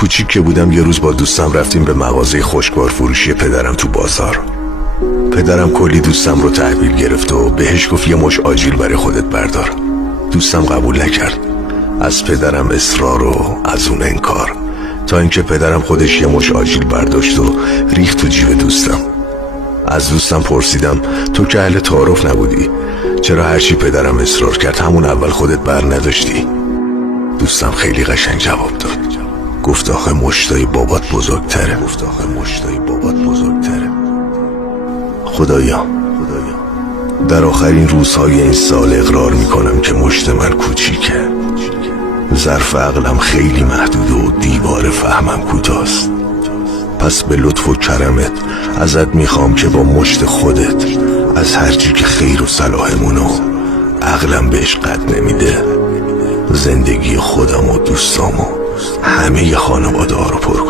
کوچیک که بودم یه روز با دوستم رفتیم به مغازه خشکبار فروشی پدرم تو بازار. پدرم کلی دوستم رو تحویل گرفت و بهش گفت یه مش آجیل برای خودت بردار. دوستم قبول نکرد. از پدرم اصرار و از اون انکار، تا اینکه پدرم خودش یه مش آجیل برداشت و ریخت تو جیب دوستم. از دوستم پرسیدم تو که اهل تعارف نبودی، چرا هرچی پدرم اصرار کرد همون اول خودت بر نداشتی؟ دوستم خیلی قشنگ جواب داد. گفت آخه مشتای بابات بزرگتره. خدایا در آخرین روزهای این سال اقرار میکنم که مشت من کوچیکه، ظرف عقلم خیلی محدود و دیوار فهمم کوتاست. پس به لطف و کرمت ازت میخوام که با مشت خودت از هرچی که خیر و صلاحمونو عقلم بهش قد نمیده، زندگی خودم و دوستامو همه خانواده ها رو پر کن.